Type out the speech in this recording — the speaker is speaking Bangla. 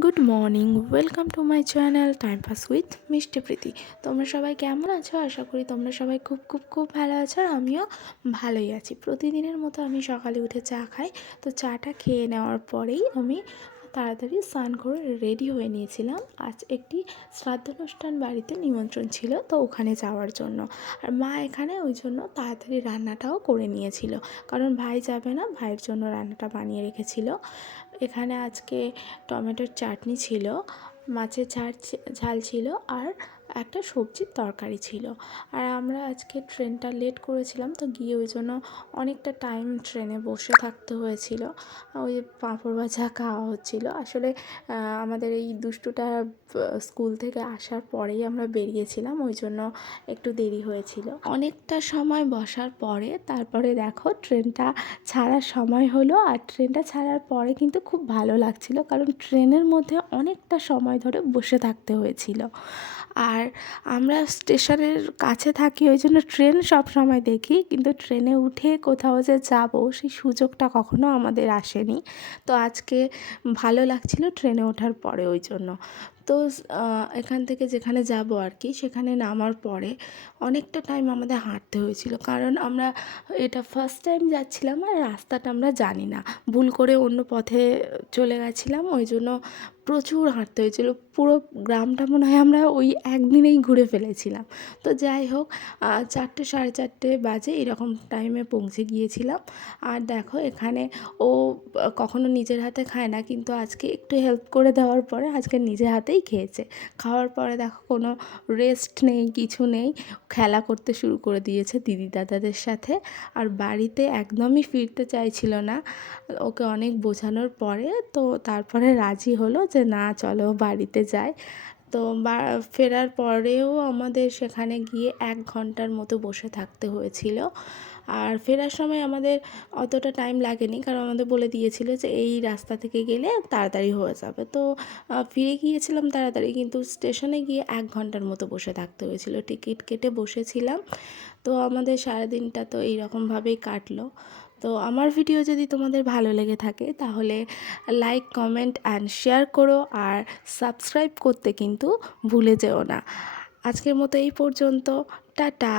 Good morning, welcome to my channel time pass with মিষ্টি প্রীতি। তোমরা সবাই কেমন আছো? আশা করি তোমরা সবাই খুব খুব খুব ভালো আছো, আর আমিও ভালোই আছি। প্রতিদিনের মতো আমি সকালে উঠে চা খাই। তো চাটা খেয়ে নেওয়ার পরেই আমি তাড়াতাড়ি স্নান করে রেডি হয়ে নিয়েছিলাম। আজ একটি শ্রাদ্ধানুষ্ঠান বাড়িতে নিমন্ত্রণ ছিল, তো ওখানে যাওয়ার জন্য। আর মা এখানে ওই জন্য তাড়াতাড়ি রান্নাটাও করে নিয়েছিল, কারণ ভাই যাবে না, ভাইয়ের জন্য রান্নাটা বানিয়ে রেখেছিল। এখানে আজকে টমেটোর চাটনি ছিল, মাছের ঝাল ছিল, আর একটা সবজির তরকারি ছিল। আর আমরা আজকে ট্রেনটা লেট করেছিলাম, তো গিয়ে ওই জন্য অনেকটা টাইম ট্রেনে বসে থাকতে হয়েছিল। ওই পাঁপড় ভাজা খাওয়া হচ্ছিল। আসলে আমাদের এই দুষ্টুটা স্কুল থেকে আসার পরেই আমরা বেরিয়েছিলাম, ওই জন্য একটু দেরি হয়েছিল। অনেকটা সময় বসার পরে তারপরে দেখো ট্রেনটা ছাড়ার সময় হলো। আর ট্রেনটা ছাড়ার পরে কিন্তু খুব ভালো লাগছিল, কারণ ট্রেনের মধ্যে অনেকটা সময় ধরে বসে থাকতে হয়েছিল। আর আমরা স্টেশনের কাছে থাকি, ওই জন্য ট্রেন সব সময় দেখি, কিন্তু ট্রেনে উঠে কোথাও যে যাব সেই সুযোগটা কখনো আমাদের আসেনি। তো আজকে ভালো লাগছিল ট্রেনে ওঠার পরে, ওই জন্য। তো এখান থেকে যেখানে যাব আর কি, সেখানে নামার পরে অনেকটা টাইম আমাদের হাঁটতে হয়েছিল, কারণ আমরা এটা ফার্স্ট টাইম যাচ্ছিলাম আর রাস্তাটা আমরা জানি না, ভুল করে অন্য পথে চলে গেছিলাম, ওই জন্য প্রচুর হাঁটতে হয়েছিল। পুরো গ্রামটা মনে হয় আমরা ওই একদিনেই ঘুরে ফেলেছিলাম। তো যাই হোক, 4টে 4:30 বাজে এরকম টাইমে পৌঁছে গিয়েছিলাম। আর দেখো এখানে ও কখনো নিজের হাতে খায় না, কিন্তু আজকে একটু হেল্প করে দেওয়ার পরে আজকে নিজের হাতেই খেয়েছে। খাওয়ার পরে দেখো কোনো রেস্ট নেই, কিছু নেই, খেলা করতে শুরু করে দিয়েছে দিদি দাদাদের সাথে। আর বাড়িতে একদমই ফিরতে চাইছিল না। ওকে অনেক বোঝানোর পরে তো তারপরে রাজি হলো যে না চলো বাড়িতে যাই। তো ফেরার পরেও আমাদের সেখানে গিয়ে 1 ঘন্টার মতো বসে থাকতে হয়েছিল। আর ফেরার সময় আমাদের অতটা টাইম লাগেনি, কারণ আমাদের বলে দিয়েছিল যে এই রাস্তা থেকে গেলে তাড়াতাড়ি হয়ে যাবে। তো ফিরে গিয়েছিলাম তাড়াতাড়ি, কিন্তু স্টেশনে গিয়ে 1 ঘন্টার মতো বসে থাকতে হয়েছিল। টিকিট কেটে বসেছিলাম। তো আমাদের সারাদিনটা তো এইরকমভাবেই কাটলো। তো আমার ভিডিও যদি তোমাদের ভালো লেগে থাকে তাহলে লাইক, কমেন্ট অ্যান্ড শেয়ার করো, আর সাবস্ক্রাইব করতে কিন্তু ভুলে যেও না। আজকের মতো এই পর্যন্ত। টাটা।